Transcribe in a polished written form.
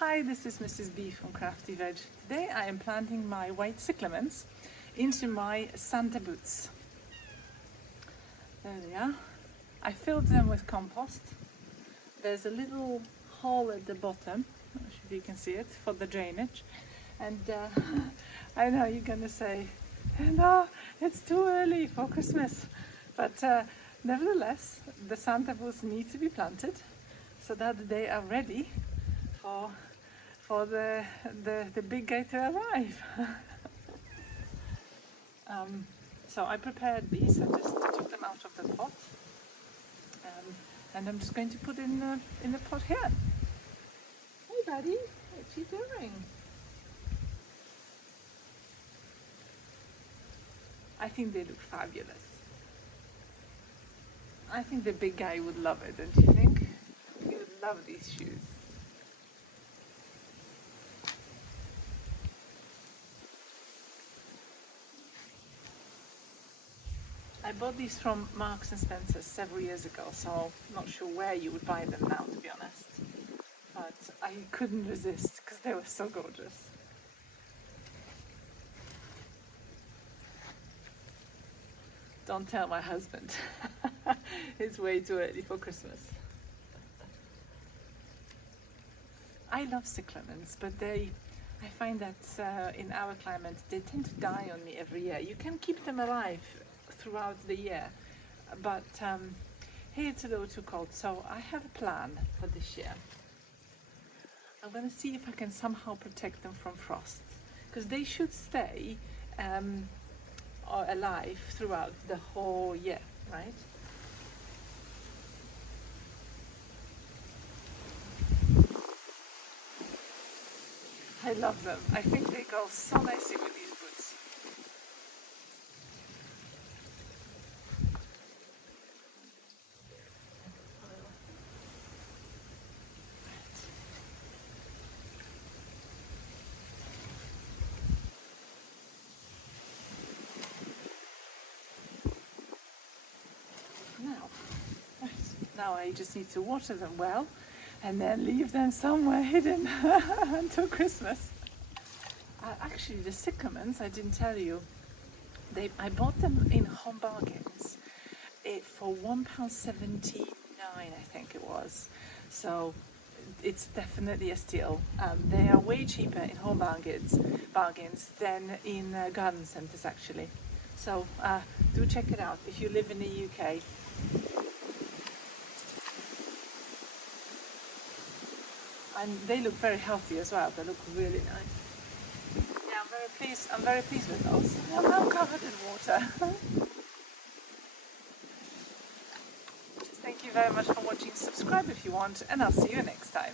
Hi, this is Mrs. B from Crafty Veg. Today I am planting my white cyclamens into my Santa boots. There they are. I filled them with compost. There's a little hole at the bottom, I'm not sure if you can see it, for the drainage. And I know you're gonna say, no, it's too early for Christmas. But nevertheless, the Santa boots need to be planted so that they are ready for the big guy to arrive. So I prepared these. I just took them out of the pot, and I'm just going to put in the pot here. Hey, buddy, what you doing? I think they look fabulous. I think the big guy would love it, don't you think? He would love these shoes. I bought these from Marks and Spencer's several years ago, so I'm not sure where you would buy them now, to be honest. But I couldn't resist because they were so gorgeous. Don't tell my husband. It's way too early for Christmas. I love cyclamens, but I find that in our climate they tend to die on me every year. You can keep them alive throughout the year, but here it's a little too cold, so I have a plan for this year. I'm going to see if I can somehow protect them from frost, because they should stay alive throughout the whole year, right? I love them. I think they go so nicely with these boots. Now I just need to water them well and then leave them somewhere hidden until Christmas. Actually, the cyclamens, I didn't tell you, I bought them in home bargains for £1.79, I think it was. So it's definitely a steal. They are way cheaper in home bargains than in garden centres, actually. So do check it out if you live in the UK. And they look very healthy as well. They look really nice. Yeah, I'm very pleased with those. I'm now covered in water. Thank you very much for watching. Subscribe if you want, and I'll see you next time.